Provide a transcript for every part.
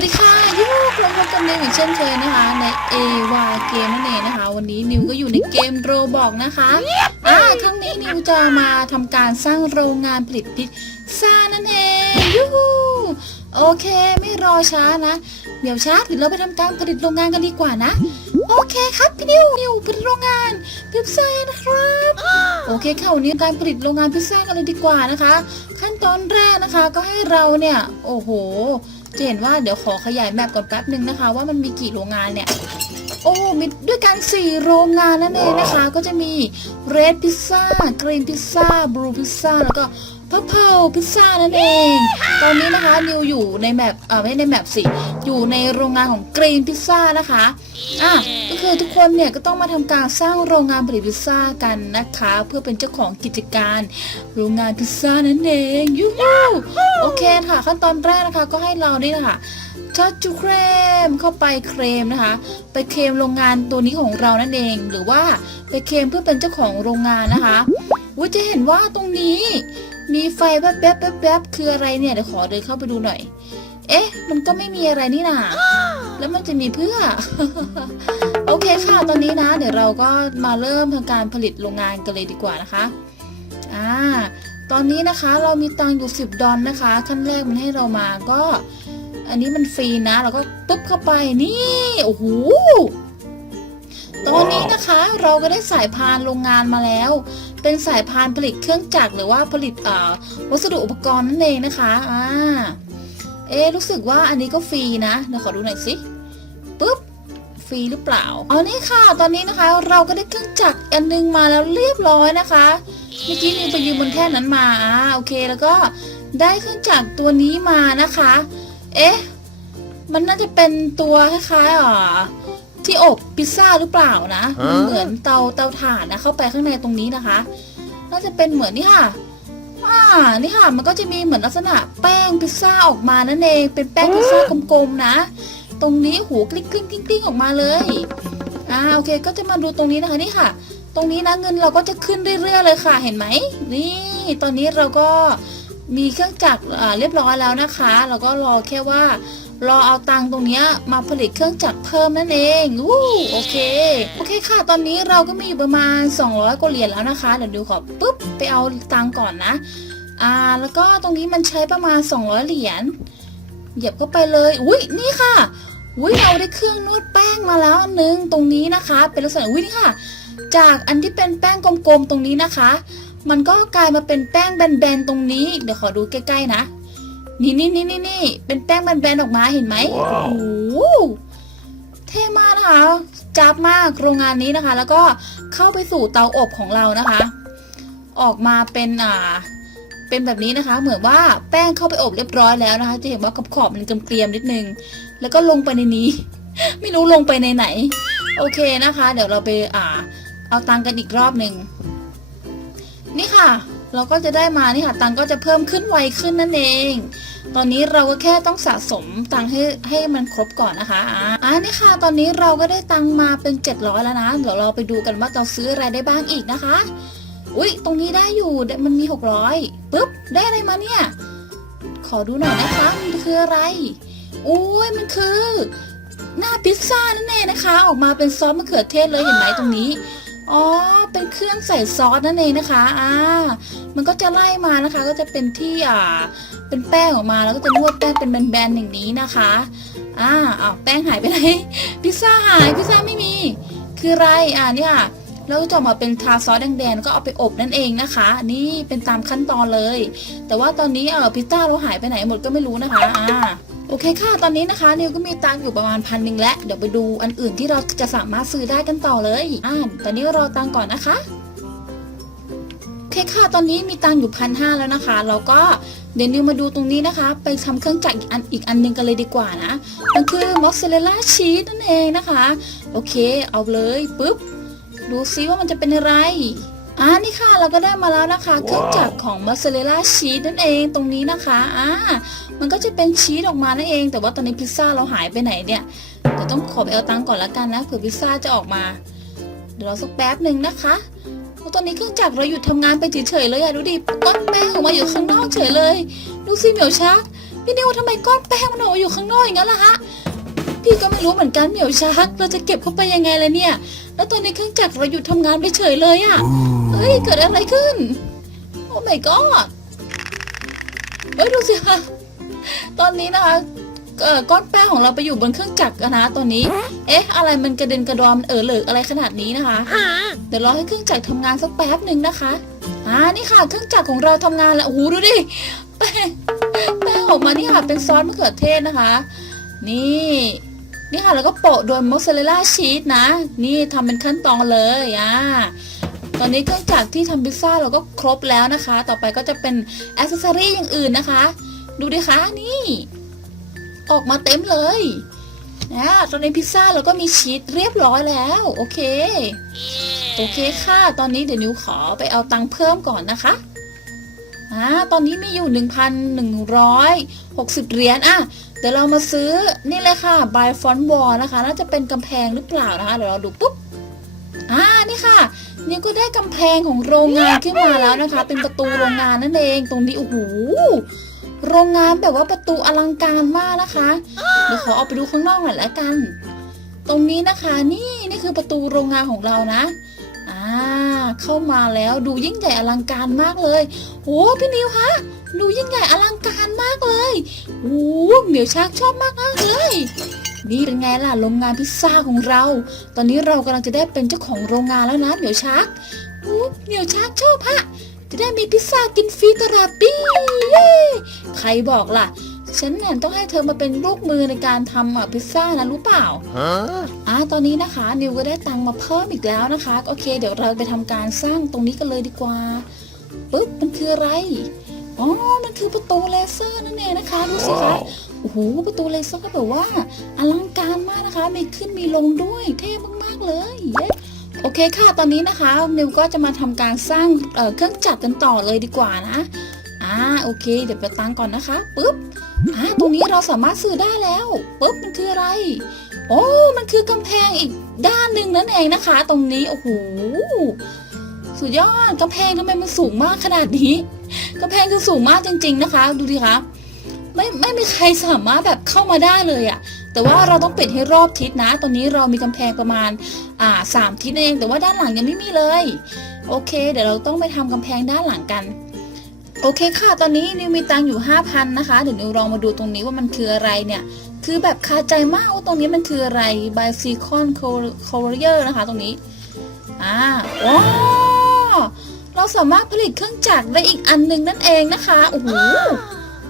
วัสดีค่ะยูกลับมาพบกับนิวอีกเช่นเคยนะคะ ใน a w a เกมนั่นเองนะคะ วันนี้นิวก็อยู่ในเกมโรบอกนะคะอ่าครั้งนี้นิวจะมาทำการสร้างโรงงานผลิตพิซซ่านั่นเองยูฮูโอเค ไม่รอช้านะ เดี๋ยวช้าเดี๋ยวเราไปทำการผลิตโรงงานกันดีกว่านะ โอเคครับพี่นิวนิวผลิตโรงงานพิซซ่านะครับโอเคค่ะวันนี้การผลิตโรงงานพิซซ่ากันเลยดีกว่านะคะ ขั้นตอนแรกนะคะก็ให้เราเนี่ยโอ้โห จะเห็นว่าเดี๋ยวขอขยายแมปก่อนแป๊บหนึ่งนะคะ ว่ามันมีกี่โรงงานเนี่ย โอ้มีด้วยกันสี่โรงงานนั่นเองนะคะ ก็จะมี Red Pizza Green Pizza Blue Pizza แล้วก็ Purple Pizza นั่นเอง ตอนนี้นะคะนิวอยู่ในแมปเอ่อไม่ในแมปสิ อยู่ในโรงงานของ Green Pizza นะคะอะก็คือทุกคนเนี่ยก็ต้องมาทำการสร้างโรงงานผลิตพิซซ่ากันนะคะ เพื่อเป็นเจ้าของกิจการ โรงงานพิซซ่านั่นเองยูฮูโอเคค่ะ ขั้นตอนแรกนะคะ ก็ให้เรานี่นะคะชัดจูเครมเข้าไปเคลมนะคะ ไปเคลมโรงงานตัวนี้ของเรานั่นเอง หรือว่าไปเคลมเพื่อเป็นเจ้าของโรงงานนะคะวุ้จะเห็นว่าตรงนี้ มีไฟแวบๆแวบๆคืออะไรเนี่ยเดี๋ยวขอเดินเข้าไปดูหน่อย เอ๊ะ มันก็ไม่มีอะไรนี่นาแล้วมันจะมีเพื่อ โอเคค่ะตอนนี้นะ เดี๋ยวเราก็มาเริ่มทำการผลิตโรงงานกันเลยดีกว่านะคะอ่าตอนนี้นะคะเรามีตังค์อยู่ 10 ดอลนะคะ ขั้นแรกมันให้เรามาก็ อันนี้มันฟรีนะ เราก็ปุ๊บเข้าไปนี่โอ้โห ตอนนี้นะคะเราก็ได้สายพานโรงงานมาแล้ว เป็นสายพานผลิตเครื่องจักรหรือว่าผลิตวัสดุอุปกรณ์นั่นเองนะคะอ่าเอ๊รู้สึกว่าอันนี้ก็ฟรีนะเดี๋ยวขอดูหน่อยสิปุ๊บฟรีหรือเปล่าอ๋อนี่ค่ะ ตอนนี้นะคะเราก็ได้เครื่องจักรอันนึงมาแล้วเรียบร้อยนะคะเมื่อกี้นิวไปยืมบนแท่นนั้นมาอ่าโอเคแล้วก็ได้เครื่องจักรตัวนี้มานะคะ เอ๊ะมันน่าจะเป็นตัวคล้ายๆอ่า ที่อบพิซซ่าหรือเปล่านะมันเหมือนเตาเตาถ่านนะเข้าไปข้างในตรงนี้นะคะ น่าจะเป็นเหมือนนี่ค่ะอ่านี่ค่ะ มันก็จะมีเหมือนลักษณะแป้งพิซซ่าออกมานั่นเอง เป็นแป้งพิซซ่ากลมๆนะ ตรงนี้หูกลิ้งกลิ้งกลิ้งกลิ้งออกมาเลยอ่าโอเค ก็จะมาดูตรงนี้นะคะนี่ค่ะ ตรงนี้นะเงินเราก็จะขึ้นเรื่อยๆเลยค่ะเห็นไหมนี่ ตอนนี้เราก็มีเครื่องจักรอ่าเรียบร้อยแล้วนะคะ เราก็รอแค่ว่า รอเอาตังตรงเนี้ยมาผลิตเครื่องจักรเพิ่มนั่นเองวู้โอเค โอเคค่ะ ตอนนี้เราก็มีอยู่ประมาณ 200กว่าเหรียญแล้วนะคะ เดี๋ยวดูขอปุ๊บไปเอาตังก่อนนะ อ่า แล้วก็ตรงนี้มันใช้ประมาณ 200 เหรียญ เหยียบเข้าไปเลย อุ้ยนี่ค่ะ อุ้ยเราได้เครื่องนวดแป้งมาแล้วอันนึง ตรงนี้นะคะ เป็นลักษณะ อุ้ยนี่ค่ะ จากอันที่เป็นแป้งกลมๆตรงนี้นะคะ มันก็กลายมาเป็นแป้งแบนๆตรงนี้ เดี๋ยวขอดูใกล้ๆนะ นี่นี่นี่นี่นี่เป็นแป้งแบนๆออกมาเห็นไหมโอ้โหเท่มากนะคะจับมากโรงงานนี้นะคะ แล้วก็เข้าไปสู่เตาอบของเรานะคะ ออกมาเป็นอ่า เป็นแบบนี้นะคะ เหมือนว่าแป้งเข้าไปอบเรียบร้อยแล้วนะคะ จะเห็นว่าขอบๆมันเกรียมๆนิดนึง แล้วก็ลงไปในนี้ ไม่รู้ลงไปในไหน โอเคนะคะ เดี๋ยวเราไปอ่า เอาตังค์กันอีกรอบหนึ่งนี่ค่ะ เราก็จะได้มานี่ค่ะตังก็จะเพิ่มขึ้นไวขึ้นนั่นเอง ตอนนี้เราก็แค่ต้องสะสมตังให้ให้มันครบก่อนนะคะอ่าอ่านี่ค่ะ ตอนนี้เราก็ได้ตังมาเป็น 700 แล้วนะเดี๋ยวเราไปดูกันว่าเราซื้ออะไรได้บ้างอีกนะคะ อุ๊ยตรงนี้ได้อยู่ได้มันมี 600ปุ๊บได้อะไรมาเนี่ย ขอดูหน่อยนะคะ มันคืออะไรโอ้ยมันคือ หน้าพิซซ่านั่นเองนะคะ ออกมาเป็นซอสมะเขือเทศเลยเห็นไหมตรงนี้ อ๋อ เป็นเครื่องใส่ซอสนั่นเองนะคะ อ่า มันก็จะไล่มานะคะ ก็จะเป็นที่อ่า เป็นแป้งออกมาแล้วก็จะนวดแป้งเป็นแบนๆอย่างนี้นะคะ อ่าอ้าวแป้งหายไปไหน พิซซ่าหาย พิซซ่าไม่มี คืออะไร อ่านี่ค่ะแล้วจะออกมาเป็นทาซอสแดงๆแล้วก็เอาไปอบนั่นเองนะคะ นี่เป็นตามขั้นตอนเลย แต่ว่าตอนนี้เออพิซซ่าเราหายไปไหนหมดก็ไม่รู้นะคะ อ่า โอเคค่ะ ตอนนี้นะคะนิวก็มีตังอยู่ประมาณพันหนึ่งแล้ว เดี๋ยวไปดูอันอื่นที่เราจะสามารถซื้อได้กันต่อเลย อ่านตอนนี้รอตังก่อนนะคะ โอเคค่ะ ตอนนี้มีตังอยู่พันห้าแล้วนะคะเราก็เดี๋ยวนิวมาดูตรงนี้นะคะ ไปทำเครื่องจักรอีกอันอีกอันหนึงกันเลยดีกว่านะ มันคือมอสซาเรลล่าชีสนั่นเองนะคะ โอเค เอาเลยปุ๊บ ดูซิว่ามันจะเป็นอะไรอ่านี่ค่ะเราก็ได้มาแล้วนะคะ เครื่องจักรของมอสซาเรลล่าชีสนั่นเองตรงนี้นะคะ อ่า มันก็จะเป็นชีสออกมานั่นเอง แต่ว่าตอนนี้พิซซ่าเราหายไปไหนเนี่ยเดี๋ยวต้องขอไปเอาตังก่อนละกันนะเผื่อพิซซ่าจะออกมา เดี๋ยวรอสักแป๊บหนึ่งนะคะเพราะตอนนี้เครื่องจักรเราหยุดทำงานไปเฉยๆเลยอะดูดิก้อนแป้งออกมาอยู่ข้างนอกเฉยเลยดูสิเหมียวชักพี่นิวทำไมก้อนแป้งมันออกมาอยู่ข้างนอกอย่างนั้นล่ะฮะพี่ก็ไม่รู้เหมือนกันเหมียวชักเราจะเก็บเข้าไปยังไงล่ะเนี่ย แล้วตอนนี้เครื่องจักรเราหยุดทำงานไปเฉยเลยอะ่ะเฮ้ยเกิดอะไรขึ้นโอ้ my god เฮ้ยดูสิคะ ตอนนี้นะคะก้อนแป้งของเราไปอยู่บนเครื่องจักรนะตอนนี้ เอ๊ะ อะไรมันกระเด็นกระดอมมันเออเหลิกอะไรขนาดนี้นะคะ เดี๋ยวรอให้เครื่องจักรทำงานสักแป๊บหนึ่งนะคะ อ่า นี่ค่ะ เครื่องจักรของเราทำงานแล้วโอ้โหดูดิ แป้ง แป้งออกมานี่ค่ะ เป็นซอสมะเขือเทศนะคะ นี่ นี่ค่ะ แล้วก็โปะโดยมอสซาเรลล่าชีสนะ นี่ทำเป็นขั้นตอนเลย อ่า ตอนนี้เครื่องจักรที่ทำพิซซ่าเราก็ครบแล้วนะคะ ต่อไปก็จะเป็นอ c เซสซอรี่อย่างอื่นนะคะ ดูดิคะนี่ ออกมาเต็มเลยนะตอนนี้พิซซ่าเราก็มีชีสเรียบร้อยแล้ว โอเค โอเคค่ะ ตอนนี้เดี๋ยวนิวขอไปเอาตังค์เพิ่มก่อนนะคะอ่าตอนนี้มีอยู่ 1,160 เหรียญอะเดี๋ยวเรามาซื้อนี่เลยค่ะ by font wall นะคะ น่าจะเป็นกำแพงหรือเปล่านะคะ เดี๋ยวเราดูปุ๊บอ่านี่ค่ะนิวก็ได้กำแพงของโรงงานขึ้นมาแล้วนะคะ เป็นประตูโรงงานนั่นเอง ตรงนี้โอ้โห โรงงานแบบว่าประตูอลังการมากนะคะ เดี๋ยวขอออกไปดูข้างนอกหน่อยแล้วกัน ตรงนี้นะคะนี่นี่คือประตูโรงงานของเรานะอ่าเข้ามาแล้วดูยิ่งใหญ่อลังการมากเลยโอ้พี่นิวคะดูยิ่งใหญ่อลังการมากเลยโอ้เหมียวชักชอบมากมากๆเลยนี่เป็นไงล่ะโรงงานพิซซ่าของเรา ตอนนี้เรากำลังจะได้เป็นเจ้าของโรงงานแล้วนะเหมียวชักโอ้เหมียวชักชอบฮะ จะได้มีพิซซ่ากินฟรีตลอดปีเย้ใครบอกล่ะ ฉันเนี่ยต้องให้เธอมาเป็นลูกมือในการทำอะพิซซ่านะรู้เปล่า Huh? อ่าตอนนี้นะคะ นิวก็ได้ตังค์มาเพิ่มอีกแล้วนะคะ โอเค เดี๋ยวเราไปทำการสร้างตรงนี้กันเลยดีกว่าปุ๊บมันคืออะไรอ๋อ มันคือประตูเลเซอร์นั่นเองนะคะ ดูสิคะ Wow. โอ้โห ประตูเลเซอร์ก็แบบว่าอลังการมากนะคะ มีขึ้นมีลงด้วย เท่มาก ๆ เลย เย้ โอเคค่ะตอนนี้นะคะนิวก็จะมาทำการสร้างเเครื่องจักรกันต่อเลยดีกว่านะอ่าโอเค เดี๋ยวไปตั้งก่อนนะคะปุ๊บอ่าตรงนี้เราสามารถซื้อได้แล้วปุ๊บมันคืออะไร โอ้มันคือกำแพงอีกด้านหนึ่งนั่นเองนะคะ ตรงนี้โอ้โหสุดยอดกำแพงทำไมมันสูงมากขนาดนี้กำแพงคือสูงมากจริง ๆนะคะ ดูดิคะไม่ไม่มีใครสามารถแบบเข้ามาได้เลยอะ แต่ว่าเราต้องปิดให้รอบทิศนะ ตอนนี้เรามีกำแพงประมาณอ่าสามทิศเอง แต่ว่าด้านหลังยังไม่มีเลย โอเค เดี๋ยวเราต้องไปทำกำแพงด้านหลังกัน โอเคค่ะ ตอนนี้นิวมีตังอยู่ 5,000 นะคะ เดี๋ยวนิวลองมาดูตรงนี้ว่ามันคืออะไรเนี่ย คือแบบคาใจมากว่าตรงนี้มันคืออะไร Bicycon Courier นะคะ ตรงนี้ อ่าว้าวเราสามารถผลิตเครื่องจักรได้อีกอันหนึงนั่นเองนะคะ โอ้โห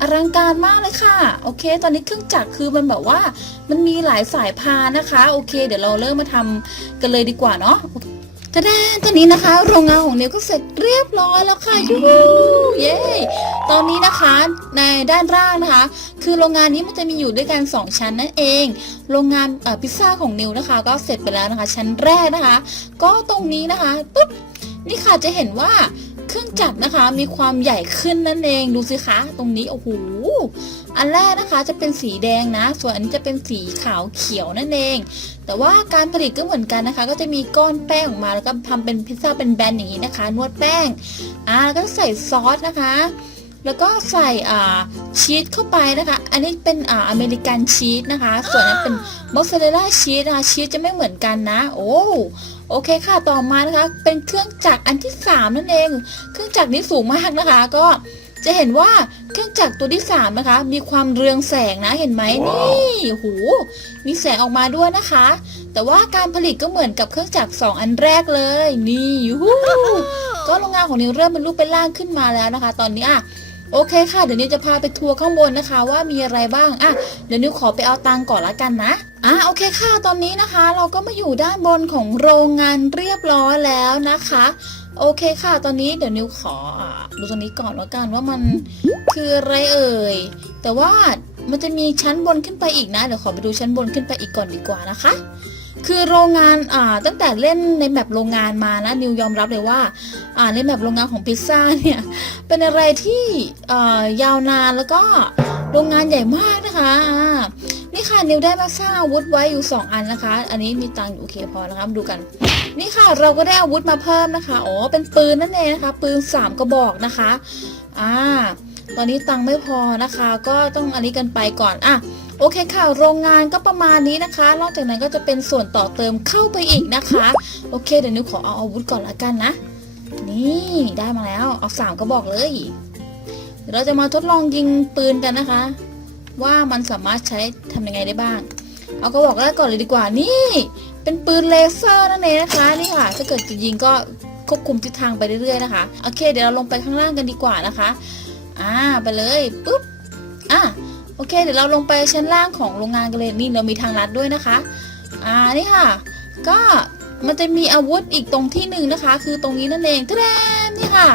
อลังการมากเลยค่ะ โอเค ตอนนี้เครื่องจักรคือมันแบบว่า มันมีหลายสายพานนะคะ โอเค เดี๋ยวเราเริ่มมาทำกันเลยดีกว่าเนาะตะแดนตอนนี้นะคะ โรงงานของนิวก็เสร็จเรียบร้อยแล้วค่ะยูเย้ตอนนี้นะคะในด้านล่างนะคะ คือโรงงานนี้มันจะมีอยู่ด้วยกัน 2 ชั้นนั่นเอง โรงงานพิซซ่าของนิวนะคะ ก็เสร็จไปแล้วนะคะ ชั้นแรกนะคะ ก็ตรงนี้นะคะปุ๊บนี่ค่ะจะเห็นว่า เครื่องจักรนะคะมีความใหญ่ขึ้นนั่นเองดูสิคะ ตรงนี้โอ้โหอันแรกนะคะจะเป็นสีแดงนะ ส่วนอันนี้จะเป็นสีขาวเขียวนั่นเอง แต่ว่าการผลิตก็เหมือนกันนะคะ ก็จะมีก้อนแป้งออกมาแล้วก็ทำเป็นพิซซ่าเป็นแบนอย่างนี้นะคะ นวดแป้งอ่าแล้วก็ใส่ซอสนะคะแล้วก็ใส่อ่าชีสเข้าไปนะคะ อันนี้เป็นอ่าอเมริกันชีสนะคะ ส่วนนั้นเป็นมอสซาเรลล่าชีสนะคะ ชีสจะไม่เหมือนกันนะ โอ้ โอเคค่ะต่อมานะคะ เป็นเครื่องจักรอันที่ 3 นั่นเอง เครื่องจักรนี้สูงมากนะคะ ก็จะเห็นว่าเครื่องจักรตัวที่ 3 นะคะ มีความเรืองแสงนะเห็นไหมนี่โอ้โหมีแสงออกมาด้วยนะคะ แต่ว่าการผลิตก็เหมือนกับเครื่องจักรสองอันแรกเลย นี่ยูหูก็โรงงานของนิวเริ่มเป็นรูปเป็นร่างขึ้นมาแล้วนะคะ ตอนนี้อะโอเคค่ะ เดี๋ยวนิวจะพาไปทัวร์ข้างบนนะคะ ว่ามีอะไรบ้างอะเดี๋ยวนิวขอไปเอาตังค์ก่อนละกันนะ อะโอเคค่ะตอนนี้นะคะ เราก็มาอยู่ด้านบนของโรงงานเรียบร้อยแล้วนะคะ โอเคค่ะ ตอนนี้เดี๋ยวนิวขอดูตรงนี้ก่อนแล้วกันว่ามันคืออะไรเอ่ยแต่ว่ามันจะมีชั้นบนขึ้นไปอีกนะเดี๋ยวขอไปดูชั้นบนขึ้นไปอีกก่อนดีกว่านะคะ คือโรงงานอ่าตั้งแต่เล่นในแมปโรงงานมานะนิวยอมรับเลยว่าอ่าในแมปโรงงานของพิซซ่าเนี่ยเป็นอะไรที่อ่อยาวนานแล้วก็โรงงานใหญ่มากนะคะอ่า นี่ค่ะนิวได้มาสร้างอาวุธไว้อยู่ 2 อันนะคะ อันนี้มีตังอยู่โอเคพอนะคะมาดูกัน นี่ค่ะเราก็ได้อาวุธมาเพิ่มนะคะอ๋อเป็นปืนนั่นเองนะคะ ปืน 3 กระบอกนะคะอ่าตอนนี้ตังไม่พอนะคะ ก็ต้องอันนี้กันไปก่อนอะโอเคค่ะ โรงงานก็ประมาณนี้นะคะ นอกจากนั้นก็จะเป็นส่วนต่อเติมเข้าไปอีกนะคะ โอเค เดี๋ยวนิวขอเอาอาวุธก่อนละกันนะ นี่ได้มาแล้ว เอาสามก็บอกเลย เราจะมาทดลองยิงปืนกันนะคะ ว่ามันสามารถใช้ทำยังไงได้บ้าง เอาก็บอกแรกก่อนเลยดีกว่านี่ เป็นปืนเลเซอร์นั่นเองนะคะนี่ค่ะ ถ้าเกิดจะยิงก็ควบคุมทิศทางไปเรื่อยๆนะคะโอเค เดี๋ยวเราลงไปข้างล่างกันดีกว่านะคะอ่าไปเลยปุ๊บอะโอเค เดี๋ยวเราลงไปชั้นล่างของโรงงานกันเลยนี่เรามีทางลัดด้วยนะคะอ่านี่ค่ะ ก็มันจะมีอาวุธอีกตรงที่หนึ่งนะคะ คือตรงนี้นั่นเองทะแดนนี่ค่ะ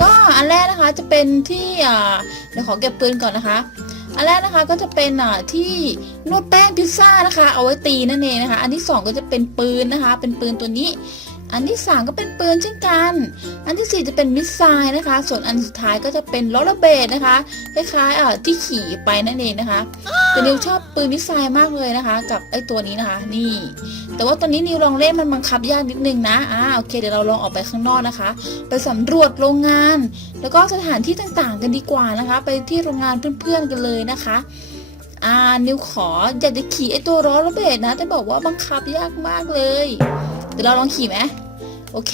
ก็อันแรกนะคะจะเป็นที่เดี๋ยวขอเก็บปืนก่อนนะคะ อันแรกนะคะก็จะเป็นอ่าที่นวดแป้งพิซซ่านะคะ เอาไว้ตีนั่นเองนะคะ อันที่สองก็จะเป็นปืนนะคะ เป็นปืนตัวนี้ อันที่สามก็เป็นปืนเช่นกัน อันที่สี่จะเป็นมิสไซล์นะคะ ส่วนอันสุดท้ายก็จะเป็นลอระเบดนะคะคล้ายๆอ่าที่ขี่ไปนั่นเองนะคะแต่นิวชอบปืนมิสไซล์มากเลยนะคะ กับไอ้ตัวนี้นะคะ นี่ แต่ว่าตอนนี้นิวลองเล่นมันบังคับยากนิดนึงนะอ่าโอเคเดี๋ยวเราลองออกไปข้างนอกนะคะ ไปสำรวจโรงงาน แล้วก็สถานที่ต่างๆ กันดีกว่านะคะ ไปที่โรงงานเพื่อนๆกันเลยนะคะอ่านิวขออยากจะขี่ไอตัวล้อระเบิดนะ แต่บอกว่าบังคับยากมากเลยเดี๋ยวเราลองขี่ไหมโอเค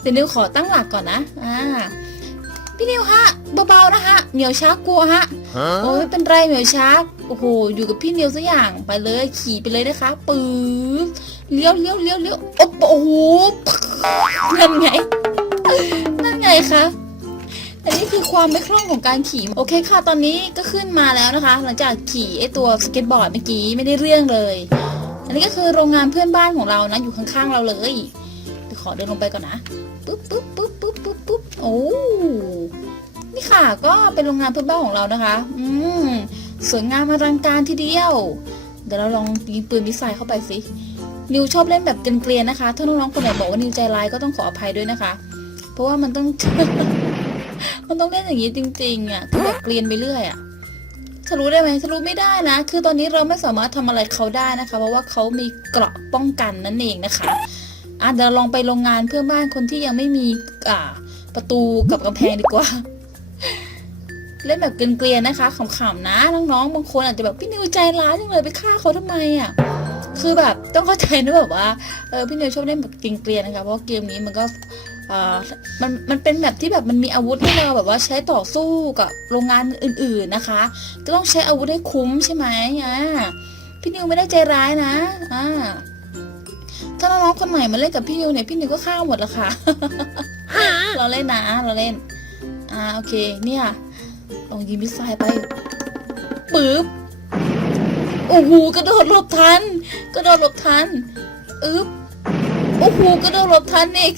เดี๋ยวนิวขอตั้งหลักก่อนนะอ่าพี่นิวฮะเบาๆนะฮะเหมียวช้ากลัวฮะ โอ้ยไม่เป็นไรเหมียวช้าโอ้โห อยู่กับพี่เนิวสักอย่างไปเลยขี่ไปเลยนะคะปื๊บเลี้ยวเลี้ยวเลี้ยวเลี้ยวโอ้โอ้โหนั่นไงนั่นไงคะอันนี้คือความไม่คล่องของการขี่โอเคค่ะ ตอนนี้ก็ขึ้นมาแล้วนะคะ หลังจากขี่ไอตัวสเก็ตบอร์ดเมื่อกี้ไม่ได้เรื่องเลย อันนี้ก็คือโรงงานเพื่อนบ้านของเรานะอยู่ข้างๆเราเลยขอเดินลงไปก่อนนะปุ๊บปุ๊บปุ๊บปุ๊บปุ๊บปุ๊บโอ้ นี่ค่ะ ก็เป็นโรงงานเพื่อนบ้านของเรานะคะ อืมสวยงามอลังการทีเดียว เดี๋ยวเราลองยิงปืนมิสไซล์เข้าไปสิ นิวชอบเล่นแบบเกรียนๆนะคะ ถ้าน้องๆคนไหนบอกว่านิวใจร้ายก็ต้องขออภัยด้วยนะคะ เพราะว่ามันต้อง มันต้องเล่นอย่างนี้จริงๆอะคือแบบเกรียนไปเรื่อยอะทะลุได้ไหมทะลุไม่ได้นะ คือตอนนี้เราไม่สามารถทำอะไรเขาได้นะคะ เพราะว่าเขามีเกราะป้องกันนั่นเองนะคะอะเดี๋ยวลองไปโรงงานเพื่อนบ้านคนที่ยังไม่มีอ่าประตูกับกำแพงดีกว่า เล่นแบบเกลียนๆนะคะขำๆนะน้องๆบางคนอาจจะแบบพี่นิวใจร้ายจังเลยไปฆ่าเขาทำไมอะคือแบบต้องเข้าใจนะแบบว่าเออพี่นิวชอบเล่นแบบเกลียนๆนะคะเพราะเกมนี้มันก็มันมันเป็นแบบที่แบบมันมีอาวุธให้เราแบบว่าใช้ต่อสู้กับโรงงานอื่น ๆนะคะ ก็ต้องใช้อาวุธให้คุ้มใช่ไหมอ่าพี่นิวไม่ได้ใจร้ายนะอ่าถ้าน้องๆคนใหม่มาเล่นกับพี่นิวเนี่ยพี่นิวก็ฆ่าหมดละค่ะเราเล่นนะเราเล่นอ่าโอเคเนี่ย ลองยิงมิสไซล์ไปปึ๊บโอ้โหกระโดดหลบทัน กระโดดหลบทันอึ๊บโอ้โหกระโดดหลบทันอีก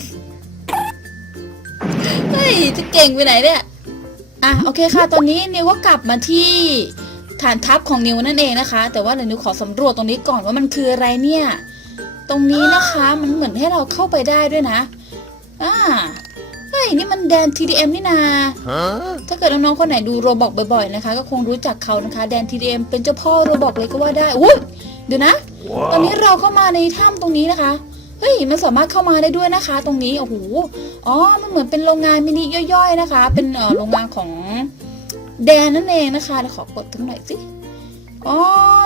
เฮ้ยจะเก่งไปไหนเนี่ยอะโอเคค่ะ ตอนนี้นิวก็กลับมาที่ฐานทัพของนิวนั่นเองนะคะ แต่ว่าเดี๋ยวนิวขอสำรวจตรงนี้ก่อนว่ามันคืออะไรเนี่ย ตรงนี้นะคะมันเหมือนให้เราเข้าไปได้ด้วยนะ อ่า นี่มันแดน TDM นี่นา Huh? ถ้าเกิดน้องๆคนไหนดูโรบอกบ่อยๆนะคะ ก็คงรู้จักเขานะคะ แดน TDM เป็นเจ้าพ่อโรบอกเลยก็ว่าได้อุ้ยเดี๋ยวนะ ตอนนี้เราเข้ามาในถ้ำตรงนี้นะคะ เฮ้ย มันสามารถเข้ามาได้ด้วยนะคะ ตรงนี้ โอ้โห อ๋อ มันเหมือนเป็นโรงงานมินิย่อยๆนะคะ เป็นเอ่อโรงงานของแดนนั่นเองนะคะเดี๋ยวขอกดตรงไหนอยสิอ๋อ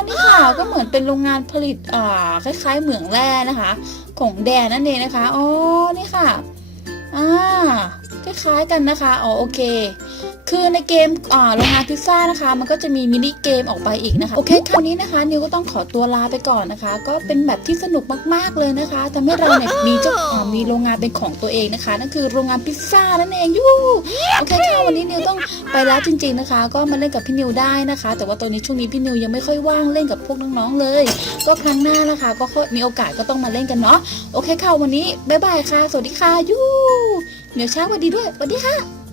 นี่ค่ะ ก็เหมือนเป็นโรงงานผลิตอ่าคล้าย ๆ เหมืองแร่นะคะ ของแดนนั่นเองนะคะ อ๋อ นี่ค่ะ อ่าคล้ายๆกันนะคะ อ๋อโอเค คือในเกมอ่าโรงงานพิซซ่านะคะ มันก็จะมีมินิเกมออกไปอีกนะคะ โอเคคราวนี้นะคะ นิวก็ต้องขอตัวลาไปก่อนนะคะ ก็เป็นแบบที่สนุกมากๆเลยนะคะทำให้เราเนี่ยมีเจ้าอ่ามีโรงงานเป็นของตัวเองนะคะ นั่นคือโรงงานพิซซ่านั่นเองยูโอเคค่ะวันนี้นิวต้องไปแล้วจริง ๆนะคะ ก็มาเล่นกับพี่นิวได้นะคะ แต่ว่าตอนนี้ช่วงนี้พี่นิวยังไม่ค่อยว่างเล่นกับพวกน้องๆเลย ก็ครั้งหน้านะคะ ก็มีโอกาสก็ต้องมาเล่นกันเนาะโอเคค่ะวันนี้บ๊ายบายค่ะ สวัสดีค่ะยูเหมียวช้าสวัสดีด้วยสวัสดีค่ะ